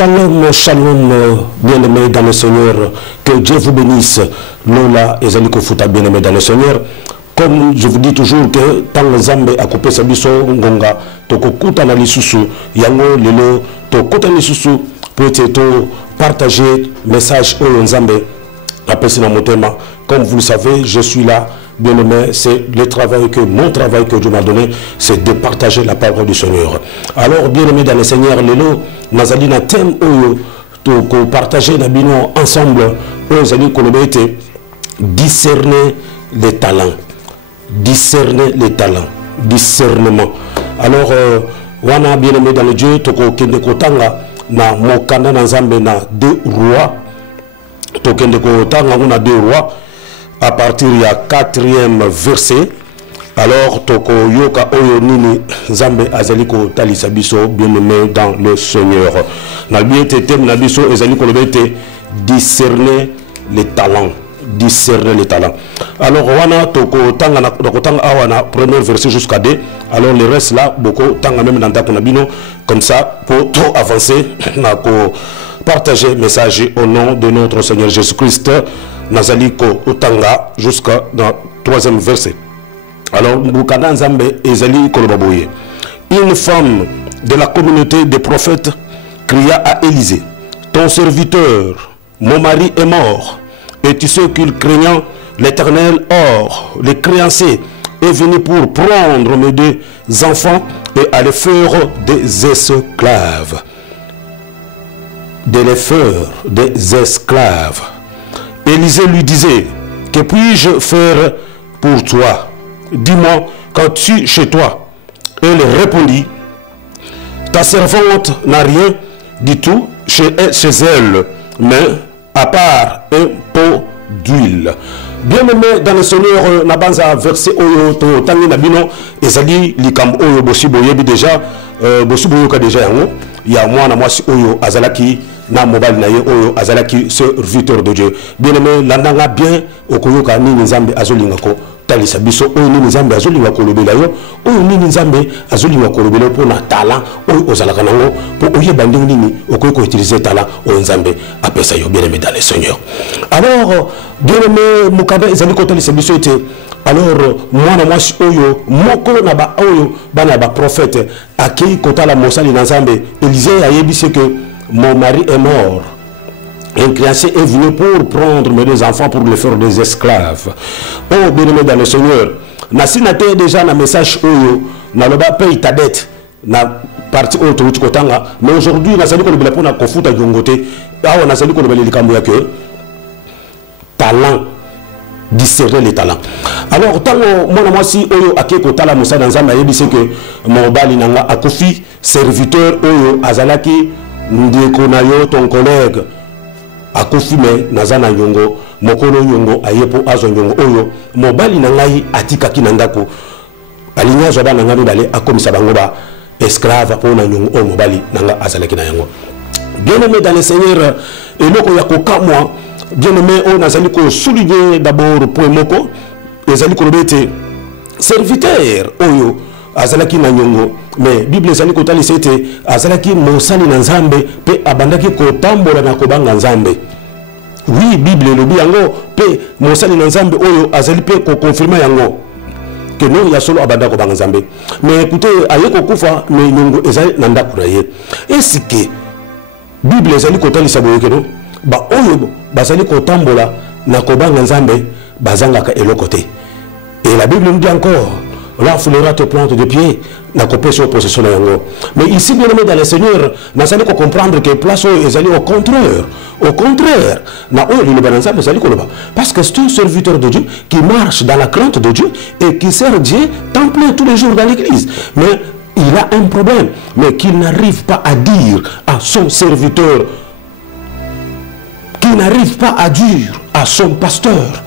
Shalom, shalom, bien-aimés dans le Seigneur. Que Dieu vous bénisse. Lola et Zaliko Fouta, bien-aimés dans le Seigneur. Comme je vous dis toujours que tant que Zambé a coupé sa biso, Ngonga, toko kuta na lisusu, yango lelo, to kuta lisusu, peut-être partager message au Zambé, appelé dans mon thème. Comme vous le savez, je suis là. Bien aimé, c'est le travail que mon travail que Dieu m'a donné, c'est de partager la parole du Seigneur. Alors, bien aimé dans le Seigneur, lelo, nazali na thème où partager na bino ensemble, nazali kolobete discerner les talents, discerner les talents, discernement. Alors, wana bien aimé dans le Dieu, toko kende kotanga na mokanda na Nzambe na 2 rois, to kende kotanga na 2 rois. À partir du 4e verset, alors toko yoka oyo nini Nzambe azaliko talisabiso bien-aimé dans le Seigneur. Na biete thème na biso ezaliko lobete discerner les talents, discerner les talents. Alors wana toko tanga awana premier verset jusqu'à 2. Alors le reste là beaucoup tanga même dans date na bino comme ça pour trop avancer na ko partager message au nom de notre Seigneur Jésus-Christ. Nazaliko Otanga jusqu'à dans 3e verset. Alors, Bukana Nzambe Ezali Kolobaboye. Une femme de la communauté des prophètes cria à Élisée: ton serviteur, mon mari est mort, et tu sais qu'il craignant l'Éternel, or les créanciers est venu pour prendre mes 2 enfants et à les faire des esclaves. De les faire des esclaves. Élisée lui disait: que puis-je faire pour toi? Dis-moi, quand tu es chez toi. Elle répondit: ta servante n'a rien du tout chez elle, mais à part un pot d'huile. Bien aimé dans le Seigneur, nabanza verset oyo to tangi nabino ezali likam oyo bosibo yebi déjà bosibo yoka déjà yango ya mwana mwasi oyo azalaki na mobile na ye oyo azalaki serviteur de Dieu. Bien aimé landanga bien okoyoka nini Nzambe azolinga ko talisa biso oyo nini Nzambe azolinga ko lobela yo oyo nini Nzambe azolinga ko lobela po na talent oyo ozalaka nango po oyeba ndenge nini okoyiko utiliser talent oyo Nzambe apesa yo. Bien aimé dans le Seigneur. Alors bien aimé mukaba ezali ko talisa biso ete alors mwana mwasi oyo moko na ba oyo bana ba prophète akei kotala mosali na Nzambe. Élisée a yebise que mon mari est mort. Un créancier est venu pour prendre mes 2 enfants pour les faire des esclaves. Oh, bien-aimé dans le Seigneur, nasinate déjà na message oyo, na loba paye ta dette, na partie autre kotanga, mais aujourd'hui, na sali ko lebela pona kofuta jongote, awa na sali ko lebela likambo ya que talent, discerner les talents. Alors, tant que moi si oyo akeko tala musa dans Nzambe yebi c'est que mon bali nanga akofi serviteur oyo azalaki ndeko na yo ton collègue akofi me nazana nyongo mokolo nyongo ayepo azo nyongo oyo mobali na ngai atikaki na ndako alinya zo bana ngami dale akomisa bango ba esclave po na nyongo o mobali nanga azalaki na yango. Bien aimé dans le Seigneur, eloko ya kokamwa bien aimé on azali ko souligner d'abord point moko ezali ko lobete serviteur oyo azalaki na nyongo, mais Bible ezali kotali sete azalaki mosali na Nzambe pe abandaki kotambola na kobanga Nzambe. Oui, Bible lobi yango pe mosali na Nzambe oyo azali pe ko confirmer yango que non ya solo abanda kobanga Nzambe. Mais écoutez, ayeko kufa mais nyongo ezali na ndako na ye. Est-ce que Bible ezali kotali saboye que non ba oyo bazali kotambola na kobanga Nzambe bazangaka elokote. Et la Bible nous dit encore: là, il faudra te plante de pied, na copé sur possession de yango. Mais ici, bien aimé dans le Seigneur, nous allons comprendre que place est allée au contraire. Au contraire, parce que c'est un serviteur de Dieu qui marche dans la crainte de Dieu et qui sert Dieu temps plein tous les jours dans l'église. Mais il a un problème, mais qu'il n'arrive pas à dire à son serviteur, qu'il n'arrive pas à dire à son pasteur.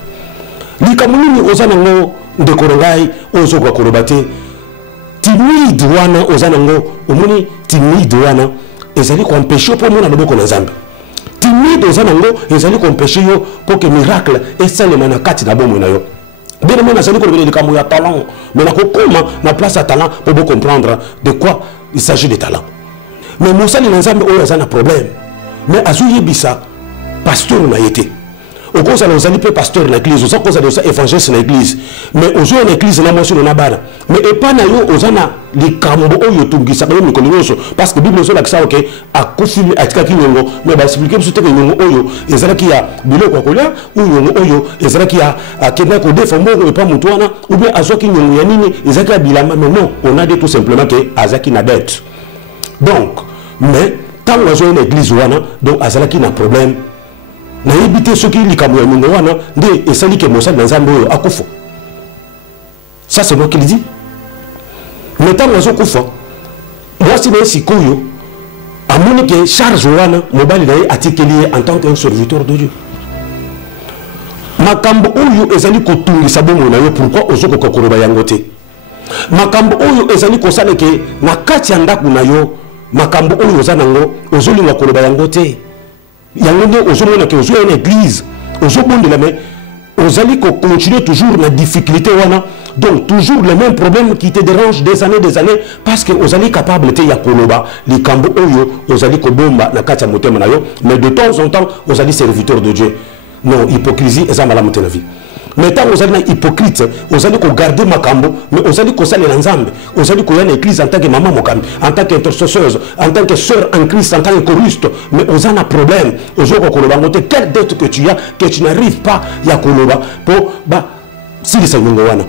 De korongai ozo kwa korobate timide wana ozanango omoni timide wana ezali ko empêcher pour mona loboko na Nzambe. Timide ozanango ezali ko empêcher yo pour que miracle esalema na kati na bomo na yo. Bien aimé nazali ko lebele likambo ya talent, mais na kokoma na place à talent pour comprendre de quoi il s'agit de talent. Mais mosali na Nzambe oyo azana problème. mais azoyebisa pasteur na été. Au cause de nous pasteur dans l'église, au cause de évangéliste dans l'église, mais aux autres l'église na moi sur le nabana, mais et pas na yo aux ana les kambo yo tungi ça comme nous parce que Bible sur l'accent OK a confirmé à tika kinongo mais ba expliquer sur tika kinongo oyo ezala ki ya biloko kolia ou yongo oyo ezala ki ya kena ko défendre et pas mutuana ou bien azoki kinongo ya nini ezaka bilama mais non on a dit tout simplement que azaki na dette. Donc mais tant que on l'église wana donc azala ki na problème na yebite soki likambo ya mungo wana nde esali ke mosali na nzambe oyo akufo. Ça c'est moi qui le dis. Mais tant que kufa moi si na sikoyo amoni ke charge wana mobali na atikeli en tant qu'un serviteur de Dieu. Makambo oyo ezali kotungisa bomo na yo pourquoi ozoko kokoroba yango te. Makambo oyo ezali kosala ke na kati ya ndaku na yo makambo oyo ozanango ozolinga koloba yango te. Yango nde ozomona ke ozo une église ozobondela mais ozali ko continuer toujours la difficulté wana donc toujours le même problème qui te dérange des années parce que ozali capable te ya koloba likambo oyo ozali ko bomba na kati ya motema na yo mais de temps en temps ozali serviteur de Dieu. Non, hypocrisie eza malamu te na vie. Mais tant que vous êtes hypocrite, vous allez garder ma cambo, mais vous allez saler l'ensemble. Vous allez aller à l'église en tant que maman, en tant qu'intercesseuse, en tant que soeur en Christ, en tant que choriste. Mais vous avez un problème. Vous avez quelle dette que tu as, que tu n'arrives pas à Koloba pour si les Saint-Nouana.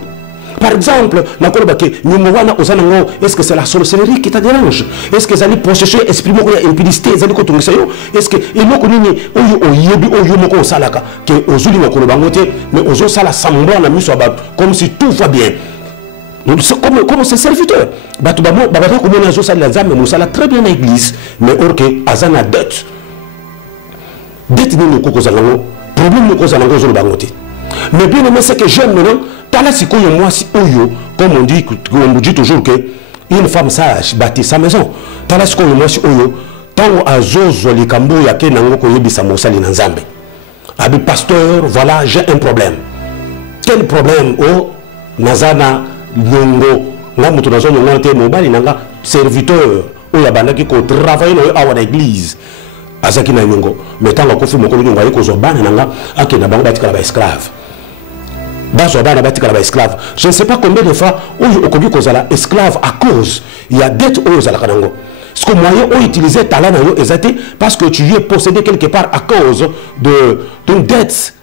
Par exemple, est-ce que c'est la sorcellerie qui te dérange? Est-ce que c'est la possession, exprimer l'impudicité? Est-ce que il comme si tout va bien? Comme c'est serviteur. Très bien l'église, mais ok, azana dette. Dette nous problème nous mais bien aimé, c'est que j'aime maintenant. Comme on dit toujours que une femme sage bâtit sa maison. Tant à Zozo les Kambo ya ke nango ko yebisa mosali na Nzambe. Abi pasteur, voilà, j'ai un problème. Quel problème? Oh, nazana nyongo. Nga mutu nazo nyongo te mobali nanga serviteur. O ya bandaki ko travailler na wa église. Azaki na nyongo. Mais tant ko fu moko nyongo ayiko zo bana nanga akena bango batika ba esclave. Je ne sais pas combien de fois où esclave à cause il y a dette aux alakanango. Ce que moyen ont utilisé talent parce que tu es possédé quelque part à cause d'une dette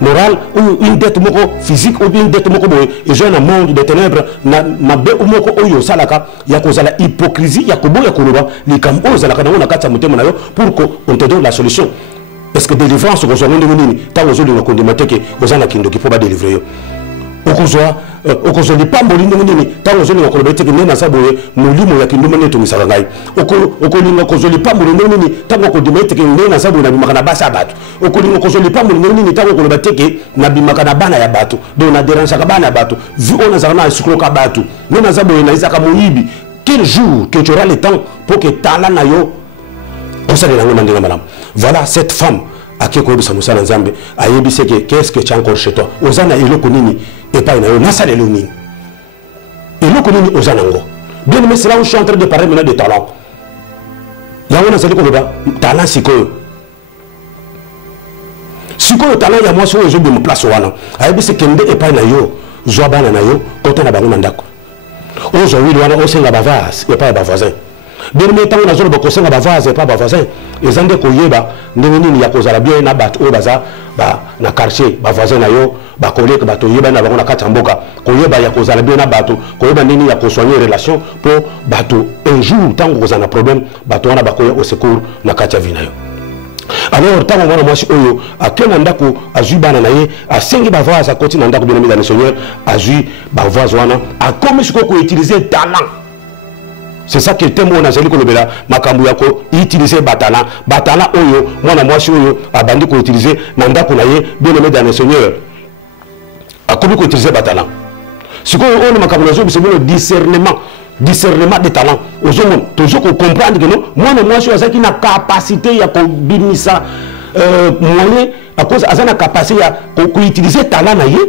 morale ou une dette physique ou une dette et j'ai un monde de ténèbres na be umoko oyo salaka ya kozala hypocrisie ya kobo ya koloba les kambo zalakanango na kati mutema nayo pour qu'on te donne la solution. Est-ce que délivrance au besoin de nous tant aux autres qu'on demande que aux gens qui ne peuvent pas délivrer au besoin de pas mourir de nous tant aux autres qu'on demande que nous n'avons pas mourir ya qui nous mène tout ça gagne au besoin de pas mourir de nous tant qu'on demande que nous n'avons pas mourir na basa bat au besoin de pas mourir de nous tant qu'on demande que na bimaka na bana ya batu donc na dérange ka bana ya batu vu on a zana sukro ka batu nous n'avons pas na isaka moyibi quel jour que tu auras le temps pour que tala na yo. Voilà cette femme à qui qu'est-ce que tu as encore chez toi? Ozana Elokonini et pas une Nasa Eloni. Elokonini Ozanango. Bien aimé, c'est là où je suis en train de parler maintenant de talent. Là où on a dit que talent c'est que. Si le talent, il y a moi, si je me place au Wana. Aïe, c'est Kende et pas une yo. Joabana Nayo, quand on a baron mandako. Aujourd'hui, on a aussi la bavase et pas la voisin. Bien mais tant on a besoin de conseiller la voisin et pas la voisin les ande ko yeba ndeni ya kozala bien na bat o baza ba na quartier ba voisin na yo ba collègue ba to yeba na ba na kata mboka ko yeba ya kozala bien na bato ko yeba nini ya ko soigner relation pour bato un jour tant que vous en a problème bato wana ba ko au secours na kata vina yo. Alors tant on moi si oyo akena ndako azui bana na ye asengi ba voisin à côté na ndako bien dans le Seigneur azui ba voisin wana a comme ce ko utiliser talent. C'est ça que le thème on a dit que le makambu yako utiliser batala oyo mwana mwasi oyo abandi ko utiliser nanda ko naye bien aimé dans le Seigneur akobi ko utiliser batala siko on makambu nazo c'est le discernement de talent aux hommes toujours ko comprendre que non mwana mwasi azaki na capacité ya ko binisa moyen à cause azana capacité ya ko utiliser talent naye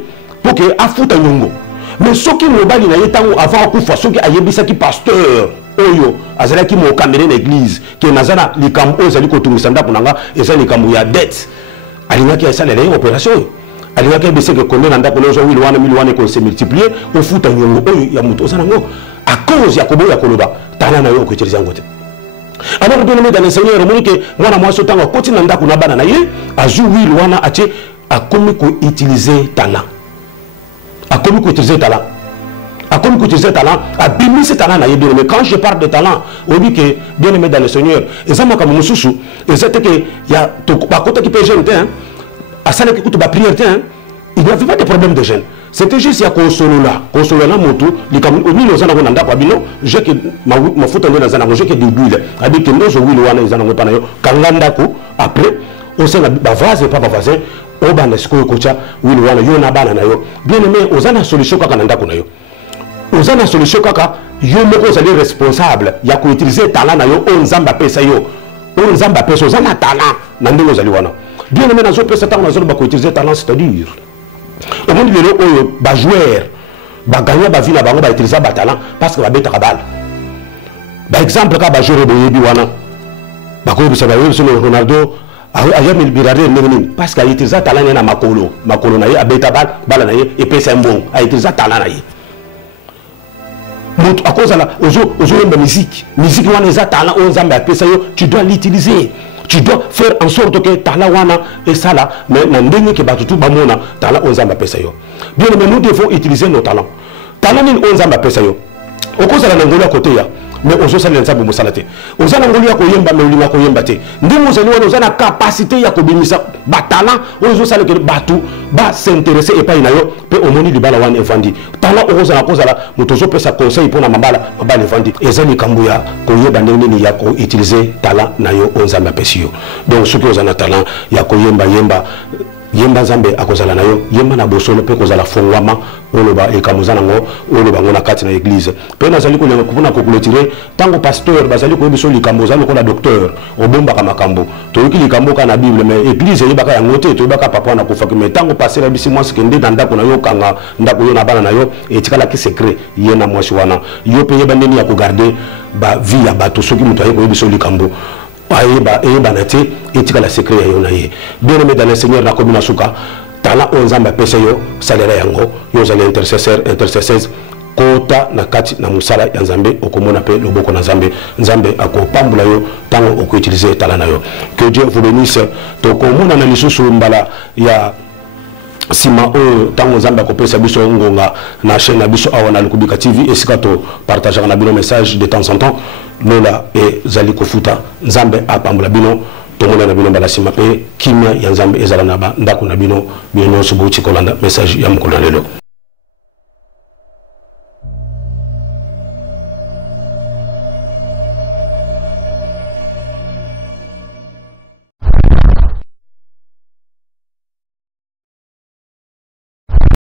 pour que afuta nyongo mais ce qui mobali naye tango avant kufa ce qui ayebisa ki pasteur oyo azalaki mo caméra na église que nazana likambo oyo zali ko tungisa ndako nanga eza likambo ya dette alingaki esalela opération alingaki bese que konde na ndako nozo wili wana ko se multiplier au futa nyongo oyo ya muto ozana ngo à cause ya koboya koloba tala na yo ko utiliser ngote. Alors bien aimé dans le Seigneur monique mwana mwasi tanga koti na ndako na bana na ye azu wili wana atie akomi ko utiliser talent akomi ko utiliser talent akomi ko utiliser talent abimi ce talent na ye bien aimé. Quand je parle de talent on dit que bien aimé dans le Seigneur ezama comme mususu ezate que ya to ba kota qui peut jeune hein asala ki kutu ba prière hein il n'y avait pas de problème de jeûne. C'était juste ya consolola moto likamu oni lozana ko ndako abino je que ma futa ndo nazana ko je que d'huile abi que ndozo wili wana izana ko pana yo kanganda ko après on sait ba vase pas ba vase o bana siko ko cha wili wana yo na bana na yo bien aimé ozana solution kaka ndako na yo ozana solution kaka yo moko zali responsable ya ko utiliser talent na yo on nzamba pesa yo on nzamba pesa ozana talent na ndelo zali wana bien aimé na zo pesa tango na zo ba ko utiliser talent c'est-à-dire au monde de l'eau, les joueurs, les gagnants, les villes, ils utilisent leur talent parce que les bêtes par exemple, quand les joueurs de Ronaldo, parce qu'ils utilisent leur talent dans Makolo, Makolo, ils utilisent leur talent, ils utilisent leur talent. À cause de la musique, tu dois l'utiliser. Tu dois faire en sorte que tala wana et ça là mais n'endenge que batutu bamona tala onzamba pesa yo. Bien mais nous devons utiliser nos talents. Talent ni onzamba pesa yo. Okoza na ngolo côté ya mais ozo sala nzabu mosalate. Oza na ngolo ya koyemba mais ulinga koyemba te. Ndimo zali wana oza na capacité ya kobimisa ba talent ozo sala que batu ba s'intéresser et pas inayo pe omoni libala wana evandi. Talent okoza na koza la motozo pesa conseil pour na mabala evandi. Ezali kambuya koyeba ndenge ni ya ko utiliser talent na yo onzamba pesa yo. Donc ceux qui ont un talent ya koyemba yemba zambe akozala na yo yemba na bosolo pe kozala fongwama oloba e kamuzana ngo oloba ngona kati na église pe na zali ko lenga kupuna ko clôturer tango pasteur bazali ko biso likambo zalo ko na docteur obomba ka makambo to yiki likambo ka na bible mais église yebaka ya ngote to yebaka papa na kufaki mais tango passer na bisi mwasi kende na ndako na yo kanga ndako yo na bana na yo e tikala ki secret ye na mwasi wana yo pe yeba ndeni ya ko garder ba vie ya bato soki muto ayi ko biso likambo ayeba na te etika la secret ya yo na ye. Bien aimé dans le Seigneur na komina suka tala onzamba pesa yo salaire yango yo zali intercesseurs kota na kati na musala ya Nzambe okomona pe loboko na Nzambe akopambula yo tango oko utiliser tala na yo. Que Dieu vous bénisse. To komona na lisusu mbala ya sima o tango Nzambe akopesa biso ngonga na chaîne na biso awana Lukubika TV esika to partager na bino message de temps en temps lola e zali kofuta Nzambe apambula bino tomona na bino mbala sima pe kimia ya Nzambe ezala na ndako na bino bino sobuchi kolanda message ya mukolo lelo.